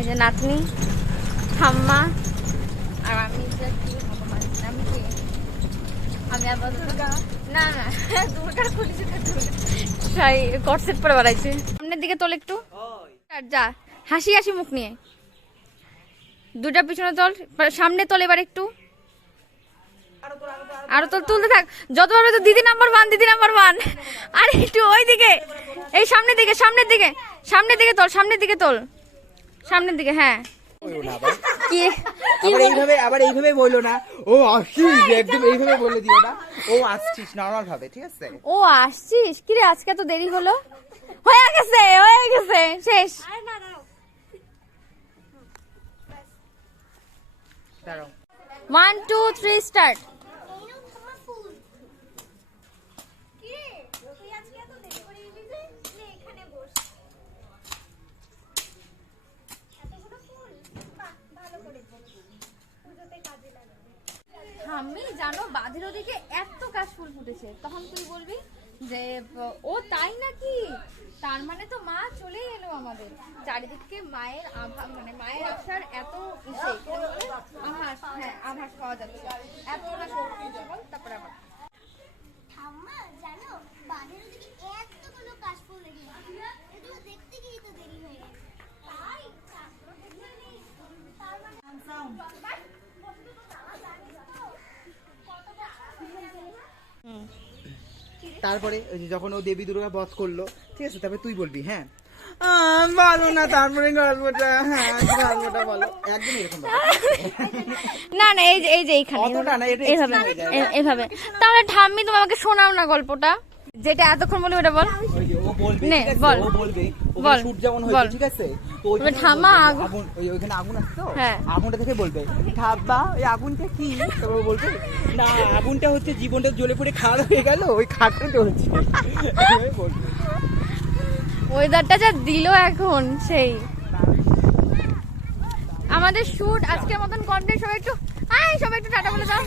এই যে নাতনি, ঠাম্মা, আর আমি আমি আবার না না দুটার খুঁজছি কটসেট পরে বেড়াইছে। সামনের দিকে তোল একটু, যা হাসি হাসি মুখ নিয়ে, দুটা পিছনে তোল, সামনে তোল এবার একটু, আরো তোল, তুলতে থাক যত পারবে। তো দিদি নাম্বার 1, দিদি নাম্বার 1। আর একটু ওই দিকে, এই সামনের দিকে, সামনের দিকে, সামনের দিকে তোল, সামনের দিকে তোল, সামনের দিকে। হ্যাঁ কি আবার এইভাবে বললো না, ও আসছিস, একদম এইভাবে বলে দিও না, ও আসছিস নরমাল ভাবে, ঠিক আছে? ও আসছিস, কি রে আজকে তো দেরি হলো? হয়ে গেছে শেষ। দাঁড়াও, 1 2 3 স্টার্ট। আমি জানো বাঁধের ওদিকে এত কাশফুল ফুটেছে, তখন তুই বলবি যে ও তাই নাকি, তার মানে তো মা চলেই এলো আমাদের চারিদিকে। মায়ের আভা, মানে মায়ের আসার এত আভাস, হ্যাঁ আভাস পাওয়া যাচ্ছে। এত বল তারপরে আবার ঠাম্মা জানো বাঁধের ওদিকে এতগুলো কাশফুল এগুলো দেখতে গিয়ে তো দেরি হয়ে গেছে। তাই তারপরে ওই যে যখন ও দেবী দুর্গা বধ করলো, ঠিক আছে, তারপরে তুই বলবি হ্যাঁ বলো না, তারপরে গল্পটা, হ্যাঁ গল্পটা বলো, একদম এরকম না না, এই যে এইখানে এইভাবে। তাহলে ঠাম্মি তুমি আমাকে শোনাও না গল্পটা, যেটা এতক্ষণ বলি ওটা বল। ও বলবে, নে, ঠিক আছে, বল। ও বলবে, বল, শুট যেমন হয়েছে, বল। ঠিক আছে, তো এবার ঠাম্মা আগুন, ওইখানে আগুন আছে তো, হ্যাঁ। আগুনটা থেকে বলবে, ঠাব্বা ওই আগুনটা কি, তো ও বলবে না আগুনটা হচ্ছে জীবনটা জ্বলে পড়ে খাড় হয়ে গেল, ওই খাটটা জ্বলছে। এভাবে বলবে। ওয়েদারটা যা দিল এখন, সেই আমাদের শুট আজকের মতন কমপ্লিট। সবাই একটু টাটা বলে দাও।